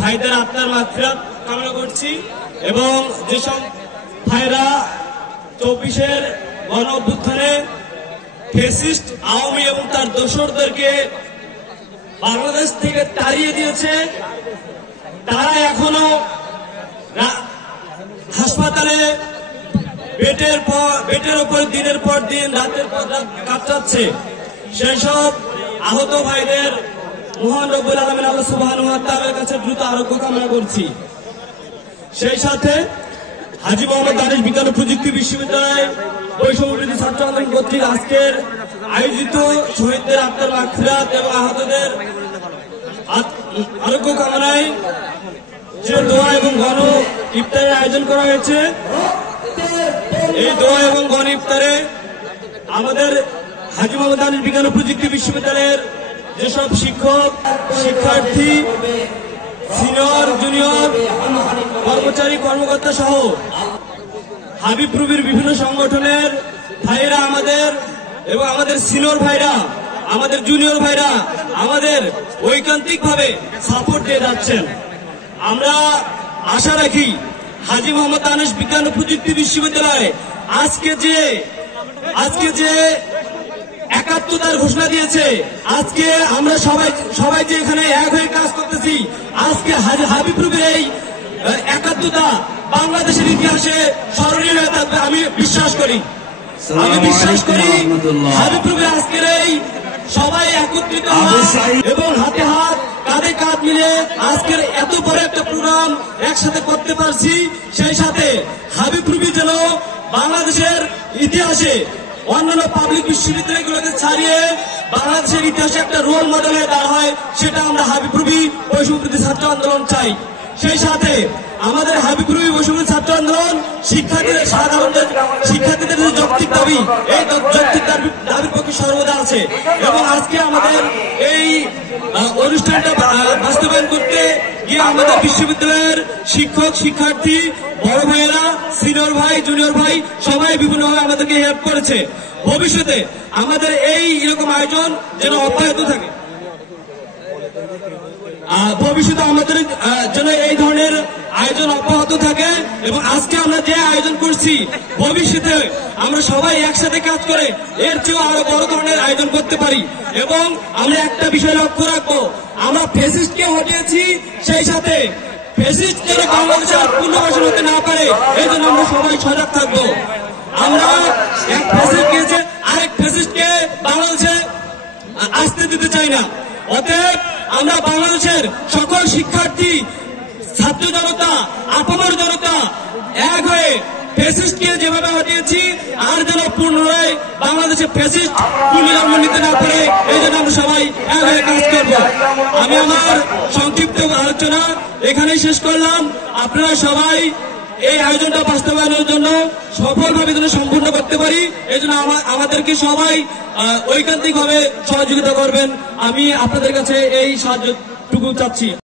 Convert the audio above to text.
ভাইদের আত্মার মাগফিরাত কামনা করছি এবং যেসব ভাইরা 24-এর গণ অভ্যুত্থানে ফ্যাসিস্ট আওয়ামী এবং তার দোসরদেরকে বাংলাদেশ থেকে তাড়িয়ে দিয়েছে, তারা এখনো হাসপাতালে বেটের উপর দিনের পর দিন রাতের পর রাত কাটাচ্ছে। সেসব আহত ভাইদের মহান রব্বুল আলামিন আল্লাহ সুবহানাহু ওয়া তাআলার কাছে দ্রুত আরোগ্য কামনা করছি। সেই সাথে হাজী মোহাম্মদ দানিশ বিজ্ঞান ও প্রযুক্তি বিশ্ববিদ্যালয় বৈষম্যবিরোধী ছাত্র আন্দোলন কর্তৃক আজকের আয়োজিত শহীদদের আত্মার মাগফিরাত এবং আহতদের আরোগ্য কামনায় যে দোয়া এবং গণ ইফতারের আয়োজন করা হয়েছে, এই দোয়া এবং গণ ইফতারে আমাদের হাজী মোহাম্মদ দানিশ বিজ্ঞান ও প্রযুক্তি বিশ্ববিদ্যালয়ের যেসব শিক্ষক, শিক্ষার্থী, সিনিয়র, জুনিয়র, কর্মচারী, কর্মকর্তা সহ হাবিব রুবির বিভিন্ন সংগঠনের ভাইরা আমাদের এবং আমাদের সিনিয়র ভাইরা, আমাদের জুনিয়র ভাইরা আমাদের ঐকান্তিক ভাবে সাপোর্ট দিয়ে যাচ্ছেন। আমরা আশা রাখি হাজী মোহাম্মদ দানিশ বিজ্ঞান ও প্রযুক্তি বিশ্ববিদ্যালয় আজকে যে একাত্মতার ঘোষণা দিয়েছে, আজকে আমরা সবাই যে এখানে এক হয়ে কাজ করতেছি, আজকে হাবিব রুবির এই একাত্মতা বাংলাদেশের ইতিহাসে স্মরণীয় হয়ে থাকবে। আমি বিশ্বাস করি হাবিব রুবির আজকের এই সবাই একত্রিত এবং হাতে হাত কাঁধে কাঁধ মিলে আজকের এত বড় একটা প্রোগ্রাম একসাথে করতে পারছি। সেই সাথে হাবিব রুবি যেন বাংলাদেশের ইতিহাসে অন্যান্য পাবলিক বিশ্ববিদ্যালয়গুলোকে ছাড়িয়ে বাংলাদেশের ইতিহাসে একটা রোল মডেল হয়ে দাঁড়া হয়, সেটা আমরা হাবিব রুবি বৈষম্যবিরোধী ছাত্র আন্দোলন চাই। সেই সাথে আমাদের হাবিব রুবি বৈষম্যবিরোধী ছাত্র আন্দোলন শিক্ষার্থীদের যে যৌক্তিক দাবি, এই যৌক্তিক দাবির পক্ষে সর্বদা আছে এবং আজকে আমাদের এই অনুষ্ঠানটা বাস্তবায়ন করতে গিয়ে আমাদের বিশ্ববিদ্যালয়ের শিক্ষক, শিক্ষার্থী, বড় ভাইয়েরা, সিনিয়র ভাই, জুনিয়র ভাই সবাই বিভিন্নভাবে আমাদেরকে হেল্প করেছে। ভবিষ্যতে আমাদের এইরকম আয়োজন যেন অব্যাহত থাকে, ভবিষ্যতে আমাদের যেন এই ধরনের আয়োজন অব্যাহত থাকে এবং আজকে আমরা যে আয়োজন করছি ভবিষ্যতে আমরা সবাই একসাথে কাজ করে এর চেয়েও আরো বড় ধরনের আয়োজন করতে পারি। এবং আমরা একটা বিষয় লক্ষ্য রাখবো, আমরা ফ্যাসিস্টকে হটিয়েছি, সেই সাথে ফ্যাসিস্ট যেন বাংলাদেশের পুনর্বাসন হতে না পারে এই জন্য আমরা সবাই সজাগ থাকবো। আমরা এক ফ্যাসিস্ট গিয়েছে আরেক ফ্যাসিস্টকে বাংলাদেশে আসতে দিতে চাই না। অতএব আমরা বাংলাদেশের সকল শিক্ষার্থী, ছাত্র জনতা, আপামর জনতা এক হয়ে ফ্যাসিস্টকে যেভাবে হটিয়েছি আর যেন পুনরায় বাংলাদেশে ফ্যাসিস্ট পুনর্জন্ম নিতে না পারে এই জন্য আমরা সবাই এক হয়ে কাজ করব। আমি আমার সংক্ষিপ্ত আলোচনা এখানেই শেষ করলাম। আপনারা সবাই এই আয়োজনটা বাস্তবায়নের জন্য সফলভাবে যেন সম্পূর্ণ করতে পারি এই জন্য আমাদেরকে সবাই ঐকান্তিকভাবে সহযোগিতা করবেন। আমি আপনাদের কাছে এই সাহায্যটুকু চাচ্ছি।